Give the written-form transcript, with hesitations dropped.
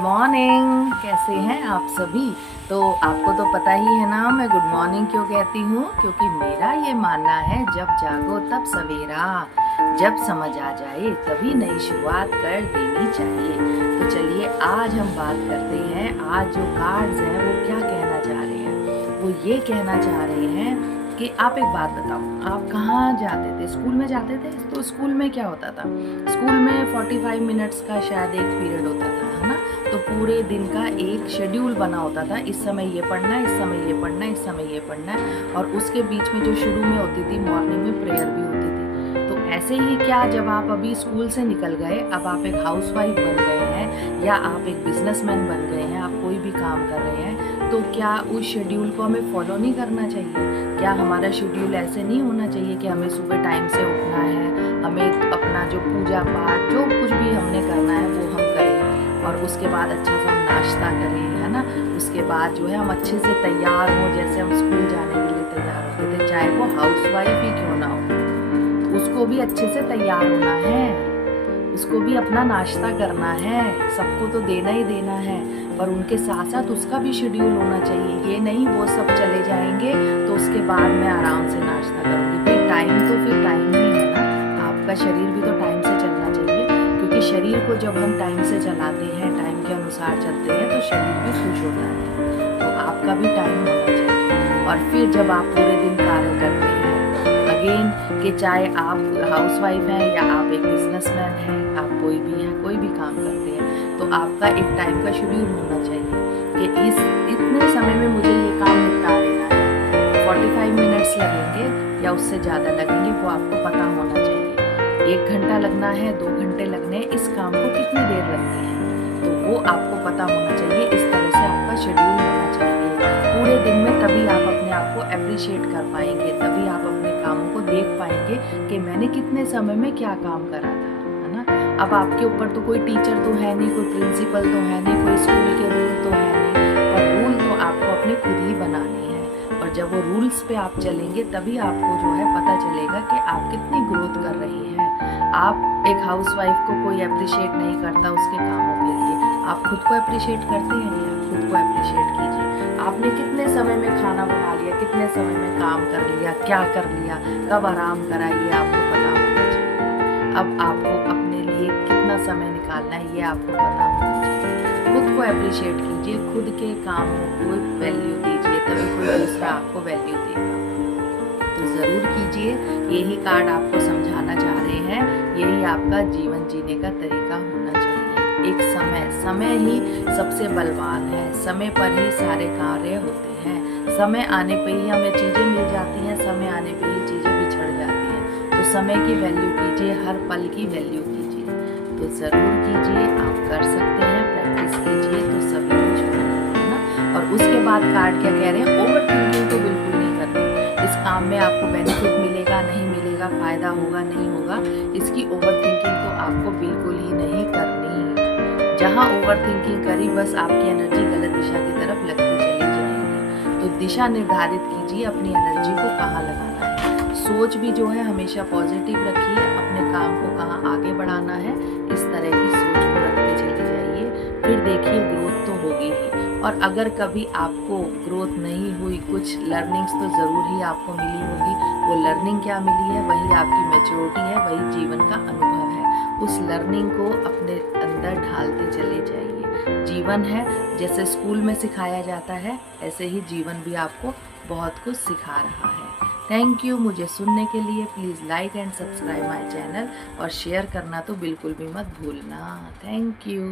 Morning. कैसे हैं आप सभी। तो आपको तो पता ही है ना मैं गुड मॉर्निंग क्यों कहती हूँ, क्योंकि मेरा ये मानना है जब जागो तब सवेरा, जब समझ आ जाए तभी नई शुरुआत कर देनी चाहिए। तो चलिए आज हम बात करते हैं, आज जो कार्ड्स हैं वो क्या कहना चाह रहे हैं। वो ये कहना चाह रहे हैं कि आप एक बात बताओ, आप कहाँ जाते थे, स्कूल में जाते थे। तो स्कूल में क्या होता था, स्कूल में 45 मिनट्स का शायद एक पीरियड होता था, है ना। तो पूरे दिन का एक शेड्यूल बना होता था, इस समय ये पढ़ना है, इस समय ये पढ़ना है, इस समय ये पढ़ना है। और उसके बीच में जो शुरू में होती थी मॉर्निंग में प्रेयर भी होती थी। तो ऐसे ही क्या जब आप अभी स्कूल से निकल गए, अब आप एक हाउसवाइफ बन गए हैं या आप एक बिजनेसमैन बन गए हैं, आप कोई भी काम कर रहे हैं, तो क्या उस शेड्यूल को हमें फॉलो नहीं करना चाहिए। क्या हमारा शेड्यूल ऐसे नहीं होना चाहिए कि हमें सुबह टाइम से उठना है, हमें अपना जो पूजा पाठ जो कुछ भी हमने करना है वो हम करें, और उसके बाद अच्छा सा हम नाश्ता करें, है ना। उसके बाद जो है हम अच्छे से तैयार हों, जैसे हम स्कूल जाने के लिए तैयार होते थे, चाहे वो हाउसवाइफ ही क्यों ना हो, उसको भी अच्छे से तैयार होना है, उसको भी अपना नाश्ता करना है, सबको तो देना ही देना है, पर उनके साथ साथ उसका भी शेड्यूल होना चाहिए। ये नहीं वो सब चले जाएंगे तो उसके बाद मैं आराम से नाश्ता करूँगी। फिर टाइम ही है ना, आपका शरीर भी तो टाइम से चलना चाहिए, क्योंकि शरीर को जब हम टाइम से चलाते हैं, टाइम के अनुसार चलते हैं, तो शरीर भी खुश होता है। तो आपका भी टाइम होना चाहिए। और फिर जब आप पूरे दिन कार्य करते हैं अगेन, कि चाहे आप हाउसवाइफ हैं या आप एक बिजनेसमैन हैं, आप कोई भी हैं, कोई भी काम करते हैं, तो आपका एक टाइम का शेड्यूल होना चाहिए कि इतने समय में मुझे ये काम निपटा देना है। 45 मिनट्स लगेंगे या उससे ज़्यादा लगेंगे वो आपको पता होना चाहिए। 1 घंटा लगना है, 2 घंटे लगने हैं, इस काम को कितनी देर लगती है, तो वो आपको पता होना चाहिए। इस तरह से आपका शेड्यूल होना चाहिए पूरे दिन में, तभी आप अपने आप को अप्रिशिएट कर पाएंगे, तभी आप अपने कामों को देख पाएंगे कि मैंने कितने समय में क्या काम करा था, है ना। अब आपके ऊपर तो कोई टीचर तो है नहीं, कोई प्रिंसिपल तो है नहीं, कोई स्कूल के रूल तो है नहीं, पर रूल तो आपको अपने खुद ही बनाने हैं। और जब वो रूल्स पे आप चलेंगे तभी आपको जो है पता चलेगा कि आप कितनी ग्रोथ कर रहे हैं। आप एक हाउसवाइफ को कोई अप्रिशिएट नहीं करता उसके कामों के लिए, आप खुद को अप्रिशिएट करते हैं या खुद को अप्रिशिएट कीजिए। आपने कितने समय में खाना बना लिया, कितने समय में काम कर लिया, क्या कर लिया, कब आराम करा, ये आपको पता होना चाहिए। अब आपको अपने लिए कितना समय निकालना है ये आपको पता होना चाहिए। खुद को अप्रिशिएट कीजिए, खुद के कामों को वैल्यू दीजिए, तभी कोई दूसरा आपको वैल्यू देगा। तो ज़रूर कीजिए, यही कार्ड आपको समझाना चाह रहे हैं, यही आपका जीवन जीने का तरीका होना चाहिए। एक समय ही सबसे बलवान है, समय पर ही सारे कार्य होते हैं। समय आने पे ही हमें चीज़ें मिल जाती हैं, समय आने पे ही चीज़ें बिछड़ जाती हैं। तो समय की वैल्यू कीजिए, हर पल की वैल्यू कीजिए। तो ज़रूर कीजिए, आप कर सकते हैं, प्रैक्टिस कीजिए तो सभी कुछ होगा, है ना। और उसके बाद कार्ड क्या कह रहे हैं, ओवर थिंकिंग तो बिल्कुल नहीं करनी। इस काम में आपको बेनिफिट मिलेगा नहीं मिलेगा, फ़ायदा होगा नहीं होगा, इसकी ओवर थिंकिंग तो आपको बिल्कुल ही नहीं करनी। जहाँ ओवर थिंकिंग करी बस आपकी एनर्जी गलत दिशा की तरफ लगती चली जाएगी। तो दिशा निर्धारित कीजिए, अपनी एनर्जी को कहाँ लगाना है। सोच भी जो है हमेशा पॉजिटिव रखिए, अपने काम को कहाँ आगे बढ़ाना है, इस तरह की सोच को रखते चले जाइए। फिर देखिए ग्रोथ तो होगी ही। और अगर कभी आपको ग्रोथ नहीं हुई, कुछ लर्निंग्स तो ज़रूर ही आपको मिली होगी। वो लर्निंग क्या मिली है, वही आपकी मैच्योरिटी है, वही जीवन का अनुभव है। उस लर्निंग को अपने अंदर ढालते चले जाइए। जीवन है जैसे स्कूल में सिखाया जाता है, ऐसे ही जीवन भी आपको बहुत कुछ सिखा रहा है। थैंक यू मुझे सुनने के लिए। Please like and subscribe my channel, और शेयर करना तो बिल्कुल भी मत भूलना। Thank you.